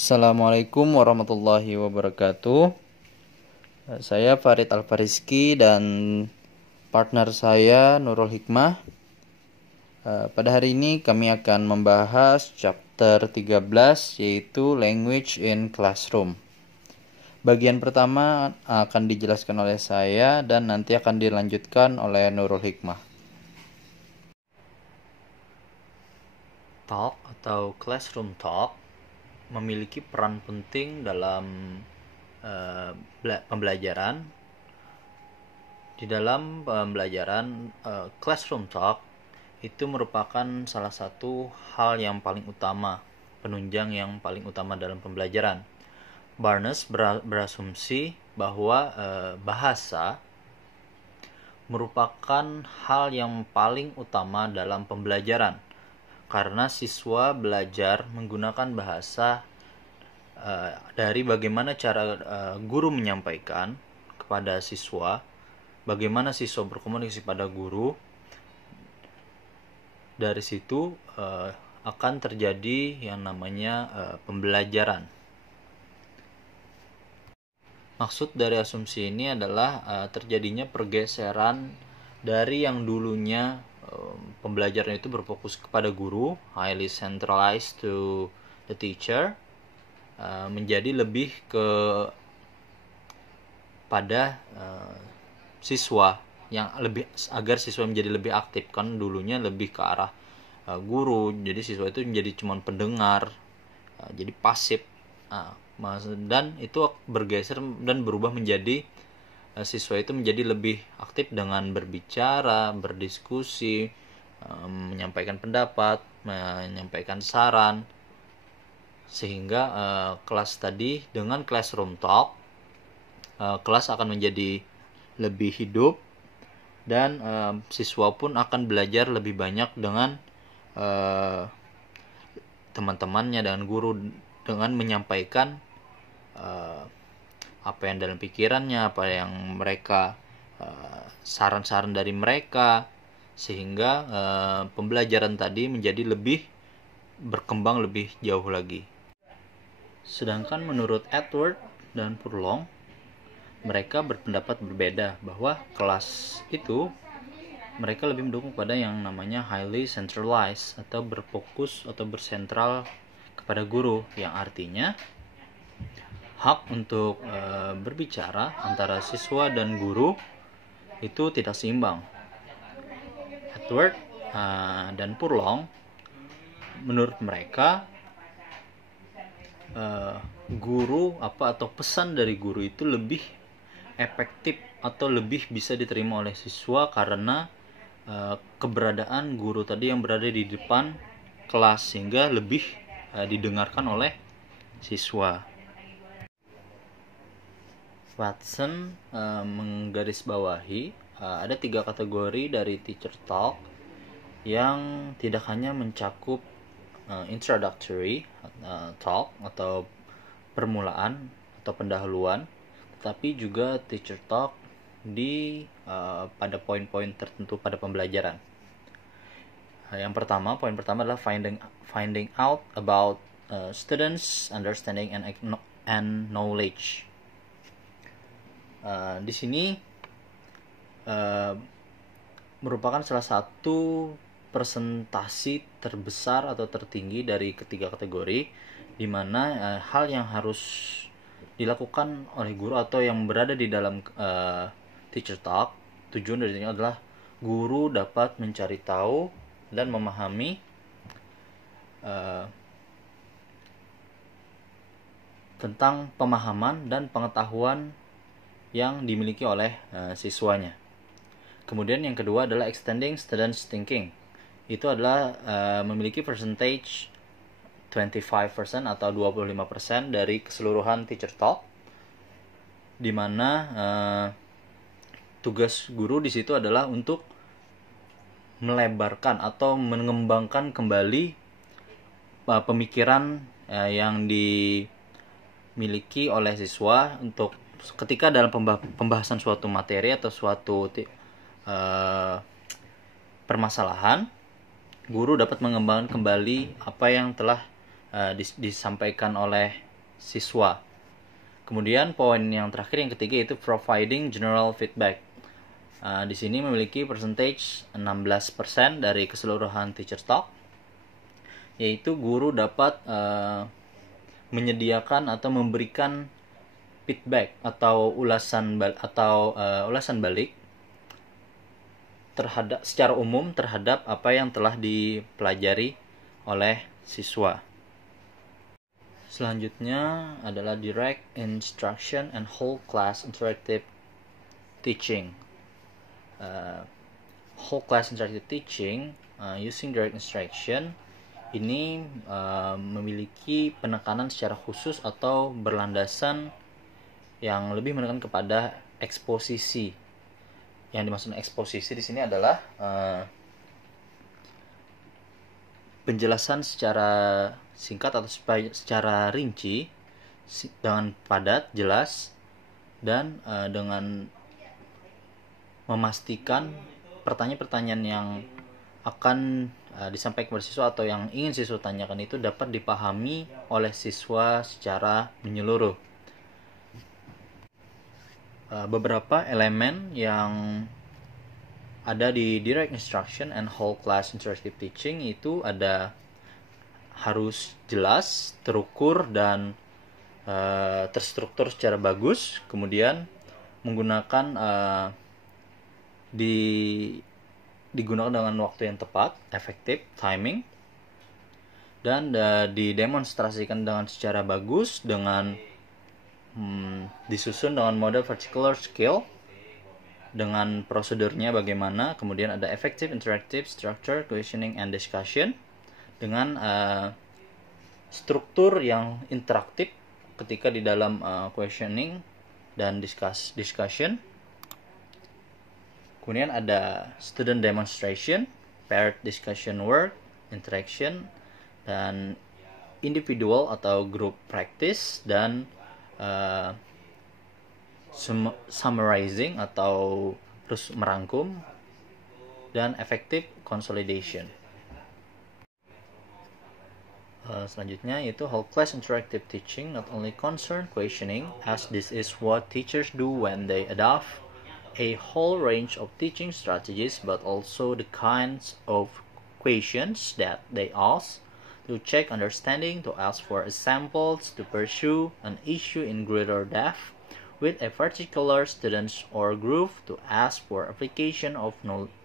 Assalamualaikum warahmatullahi wabarakatuh. Saya Farid Alfariski dan partner saya Nurul Hikmah. Pada hari ini kami akan membahas chapter 13 yaitu Language in Classroom. Bagian pertama akan dijelaskan oleh saya dan nanti akan dilanjutkan oleh Nurul Hikmah. Talk atau classroom talk memiliki peran penting dalam pembelajaran. Di dalam pembelajaran, classroom talk itu merupakan salah satu hal yang paling utama, penunjang yang paling utama dalam pembelajaran. Barnes berasumsi bahwa bahasa merupakan hal yang paling utama dalam pembelajaran, karena siswa belajar menggunakan bahasa dari bagaimana cara guru menyampaikan kepada siswa, bagaimana siswa berkomunikasi pada guru. Dari situ akan terjadi yang namanya pembelajaran. Maksud dari asumsi ini adalah terjadinya pergeseran dari yang dulunya pembelajaran itu berfokus kepada guru, highly centralized to the teacher, menjadi lebih pada siswa, yang lebih agar siswa menjadi lebih aktif. Kan dulunya lebih ke arah guru, jadi siswa itu menjadi cuma pendengar, jadi pasif, dan itu bergeser dan berubah menjadi siswa itu menjadi lebih aktif dengan berbicara, berdiskusi, menyampaikan pendapat, menyampaikan saran, sehingga kelas tadi dengan classroom talk, kelas akan menjadi lebih hidup dan siswa pun akan belajar lebih banyak dengan teman-temannya, dengan guru, dengan menyampaikan apa yang dalam pikirannya, apa yang mereka saran-saran dari mereka, sehingga pembelajaran tadi menjadi lebih berkembang lebih jauh lagi. Sedangkan menurut Edward dan Furlong, mereka berpendapat berbeda bahwa kelas itu mereka lebih mendukung pada yang namanya highly centralized atau berfokus atau bersentral kepada guru, yang artinya hak untuk berbicara antara siswa dan guru itu tidak seimbang. Edward dan Furlong, menurut mereka guru atau pesan dari guru itu lebih efektif atau lebih bisa diterima oleh siswa karena keberadaan guru tadi yang berada di depan kelas, sehingga lebih didengarkan oleh siswa. Watson menggarisbawahi ada 3 kategori dari teacher talk yang tidak hanya mencakup introductory talk atau permulaan atau pendahuluan, tetapi juga teacher talk pada poin-poin tertentu pada pembelajaran. Yang pertama, poin pertama adalah finding out about students' understanding and knowledge. Di sini merupakan salah satu presentasi terbesar atau tertinggi dari ketiga kategori, di mana hal yang harus dilakukan oleh guru atau yang berada di dalam teacher talk, tujuan dari ini adalah guru dapat mencari tahu dan memahami tentang pemahaman dan pengetahuan yang dimiliki oleh siswanya. Kemudian yang kedua adalah extending students' thinking. Itu adalah memiliki percentage 25% atau 25% dari keseluruhan teacher talk, di mana tugas guru di situ adalah untuk melebarkan atau mengembangkan kembali pemikiran yang dimiliki oleh siswa untuk ketika dalam pembahasan suatu materi atau suatu permasalahan, guru dapat mengembangkan kembali apa yang telah disampaikan oleh siswa. Kemudian poin yang terakhir, yang ketiga, itu providing general feedback. Di sini memiliki percentage 16% dari keseluruhan teacher talk, yaitu guru dapat menyediakan atau memberikan feedback atau ulasan balik secara umum terhadap apa yang telah dipelajari oleh siswa. Selanjutnya adalah direct instruction and whole class interactive teaching. Whole class interactive teaching using direct instruction ini memiliki penekanan secara khusus atau berlandasan yang lebih menekan kepada eksposisi. Yang dimaksud eksposisi di sini adalah penjelasan secara singkat atau secara rinci dengan padat, jelas, dan dengan memastikan pertanyaan-pertanyaan yang akan disampaikan kepada siswa atau yang ingin siswa tanyakan itu dapat dipahami oleh siswa secara menyeluruh. Beberapa elemen yang ada di direct instruction and whole class interactive teaching itu harus jelas, terukur, dan terstruktur secara bagus. Kemudian menggunakan digunakan dengan waktu yang tepat, efektif, timing, dan didemonstrasikan dengan secara bagus dengan disusun dengan model particular skill dengan prosedurnya bagaimana. Kemudian ada effective, interactive, structure, questioning, and discussion dengan struktur yang interaktif ketika di dalam questioning dan discussion. Kemudian ada student demonstration, paired discussion work, interaction, dan individual atau group practice, dan summarizing atau terus merangkum, dan effective consolidation. Selanjutnya yaitu whole class interactive teaching not only concern questioning, as this is what teachers do when they adopt a whole range of teaching strategies, but also the kinds of questions that they ask to check understanding, to ask for examples, to pursue an issue in greater depth with a particular student or group, to ask for application of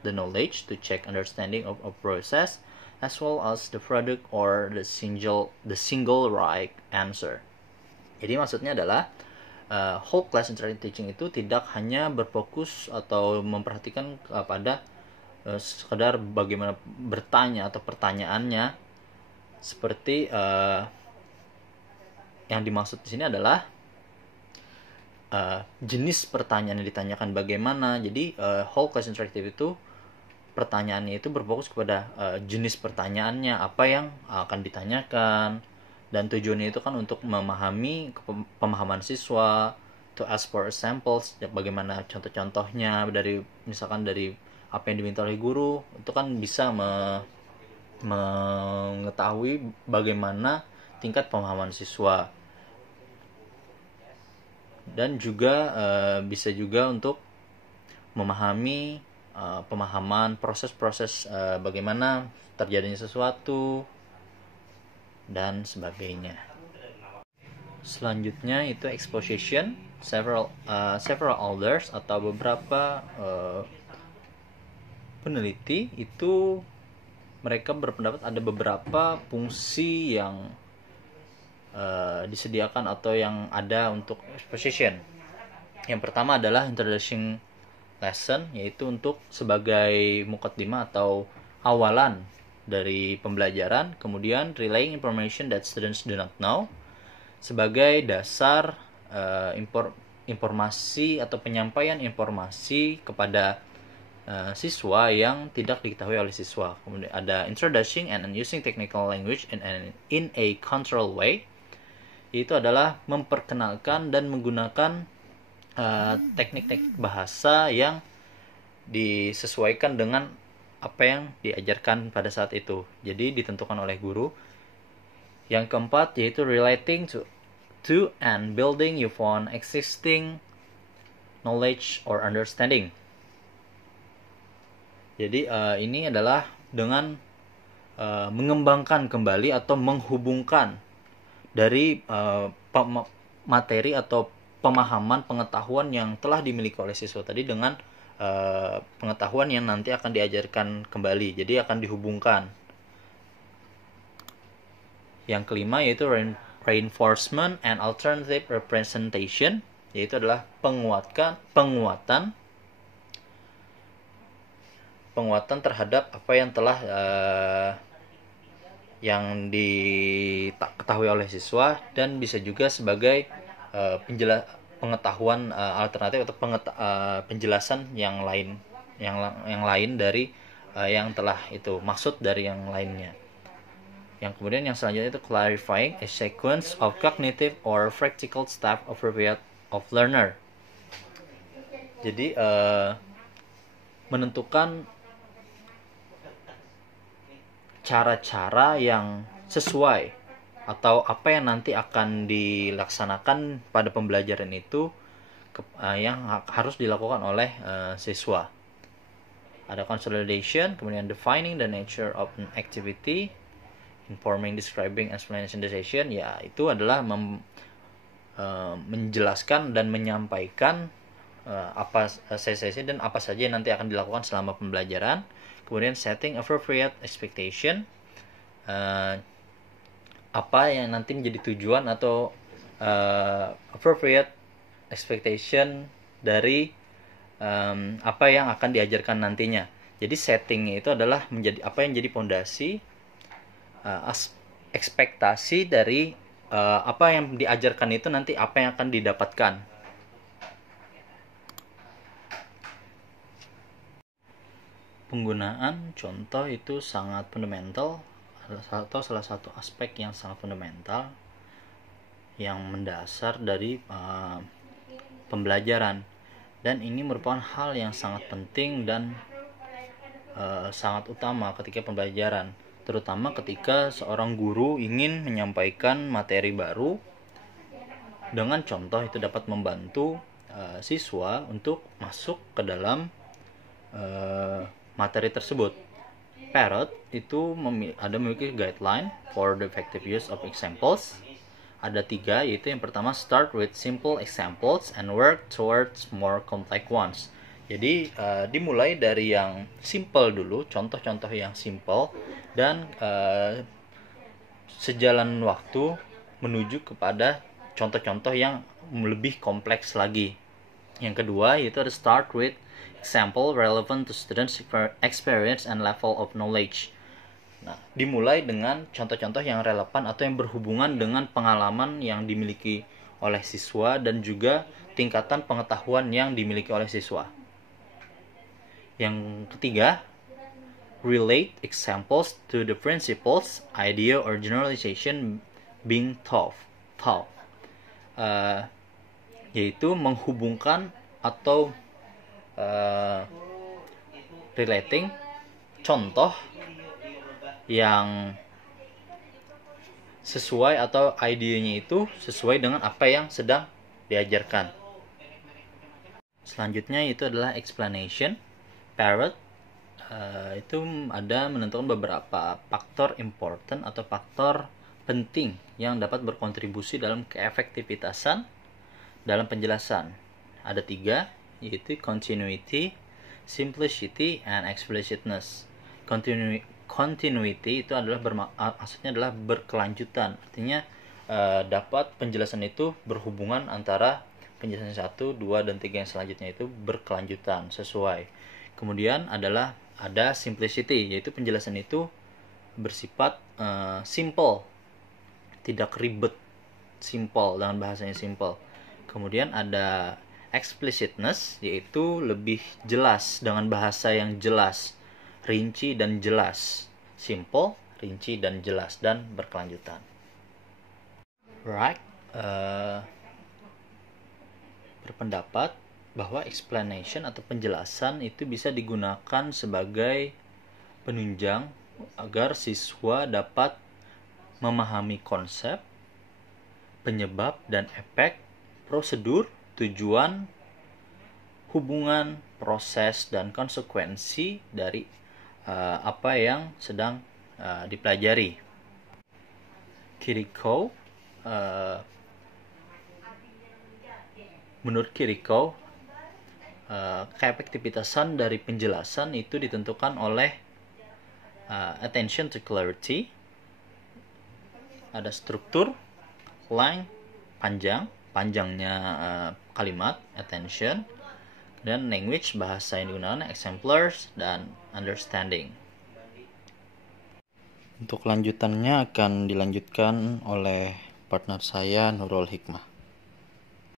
the knowledge, to check understanding of a process, as well as the product or the single right answer. Jadi maksudnya adalah whole class interactive teaching itu tidak hanya berfokus atau memperhatikan kepada sekedar bagaimana bertanya atau pertanyaannya, seperti yang dimaksud di sini adalah jenis pertanyaan yang ditanyakan bagaimana. Jadi whole class interactive itu pertanyaannya itu berfokus kepada jenis pertanyaannya, apa yang akan ditanyakan, dan tujuannya itu kan untuk memahami pemahaman siswa, to ask for examples, bagaimana contoh-contohnya misalkan dari apa yang diminta oleh guru, itu kan bisa mengetahui bagaimana tingkat pemahaman siswa, dan juga bisa juga untuk memahami pemahaman proses-proses bagaimana terjadinya sesuatu dan sebagainya. Selanjutnya itu exposition. Several authors atau beberapa peneliti itu mereka berpendapat ada beberapa fungsi yang disediakan atau yang ada untuk exposition. Yang pertama adalah introduction lesson, yaitu untuk sebagai mukaddimah atau awalan dari pembelajaran. Kemudian relaying information that students do not know, sebagai dasar informasi atau penyampaian informasi kepada siswa yang tidak diketahui oleh siswa. Kemudian ada introducing and using technical language in a controlled way. Itu adalah memperkenalkan dan menggunakan teknik-teknik bahasa yang disesuaikan dengan apa yang diajarkan pada saat itu. Jadi ditentukan oleh guru. Yang keempat yaitu relating to to and building upon existing knowledge or understanding. Jadi ini adalah dengan mengembangkan kembali atau menghubungkan dari materi atau pemahaman pengetahuan yang telah dimiliki oleh siswa tadi dengan pengetahuan yang nanti akan diajarkan kembali. Jadi akan dihubungkan. Yang kelima yaitu reinforcement and alternative representation, yaitu adalah penguatan terhadap apa yang telah yang diketahui oleh siswa, dan bisa juga sebagai pengetahuan alternatif atau penjelasan yang lain dari yang telah itu maksud dari yang lainnya. Yang kemudian yang selanjutnya itu clarifying a sequence of cognitive or practical step appropriate of learner. Jadi menentukan cara-cara yang sesuai atau apa yang nanti akan dilaksanakan pada pembelajaran itu yang harus dilakukan oleh siswa. Ada consolidation, kemudian defining the nature of an activity, informing, describing, explanation, decision. Ya, itu adalah menjelaskan dan menyampaikan apa sesi dan apa saja yang nanti akan dilakukan selama pembelajaran. Kemudian setting appropriate expectation, apa yang nanti menjadi tujuan atau appropriate expectation dari apa yang akan diajarkan nantinya. Jadi settingnya itu adalah menjadi apa yang jadi fondasi ekspektasi dari apa yang diajarkan itu nanti apa yang akan didapatkan. Penggunaan contoh itu sangat fundamental, atau salah satu aspek yang sangat fundamental yang mendasar dari pembelajaran, dan ini merupakan hal yang sangat penting dan sangat utama ketika pembelajaran, terutama ketika seorang guru ingin menyampaikan materi baru. Dengan contoh itu dapat membantu siswa untuk masuk ke dalam materi tersebut. Parrot itu memiliki guideline for the effective use of examples. Ada 3, yaitu yang pertama start with simple examples and work towards more complex ones. Jadi dimulai dari yang simple dulu, contoh-contoh yang simple, dan sejalan waktu menuju kepada contoh-contoh yang lebih kompleks lagi. Yang kedua yaitu ada start with example relevant to students' experience and level of knowledge. Nah, dimulai dengan contoh-contoh yang relevan atau yang berhubungan dengan pengalaman yang dimiliki oleh siswa dan juga tingkatan pengetahuan yang dimiliki oleh siswa. Yang ketiga, relate examples to the principles, idea, or generalization being taught. Yaitu menghubungkan atau relating contoh yang sesuai atau idenya itu sesuai dengan apa yang sedang diajarkan. Selanjutnya itu adalah explanation. Parrot itu ada menentukan beberapa faktor important atau faktor penting yang dapat berkontribusi dalam keefektivitasan dalam penjelasan. Ada 3, yaitu continuity, simplicity, and explicitness. Continuity itu adalah maksudnya adalah berkelanjutan. Artinya dapat penjelasan itu berhubungan antara penjelasan 1, 2, dan 3 yang selanjutnya itu berkelanjutan sesuai. Kemudian ada simplicity, yaitu penjelasan itu bersifat simple, tidak ribet, simple, dengan bahasanya simple. Kemudian ada explicitness, yaitu lebih jelas dengan bahasa yang jelas, rinci dan jelas. Simple, rinci dan jelas, dan berkelanjutan. Wright berpendapat bahwa explanation atau penjelasan itu bisa digunakan sebagai penunjang agar siswa dapat memahami konsep penyebab dan efek, prosedur, tujuan, hubungan, proses, dan konsekuensi dari apa yang sedang dipelajari. Kiriko, menurut Kiriko, keefektivitasan dari penjelasan itu ditentukan oleh attention to clarity, ada struktur, length, panjangnya kalimat, attention, dan language, bahasa yang digunakan, exemplars, dan understanding. Untuk lanjutannya akan dilanjutkan oleh partner saya, Nurul Hikmah.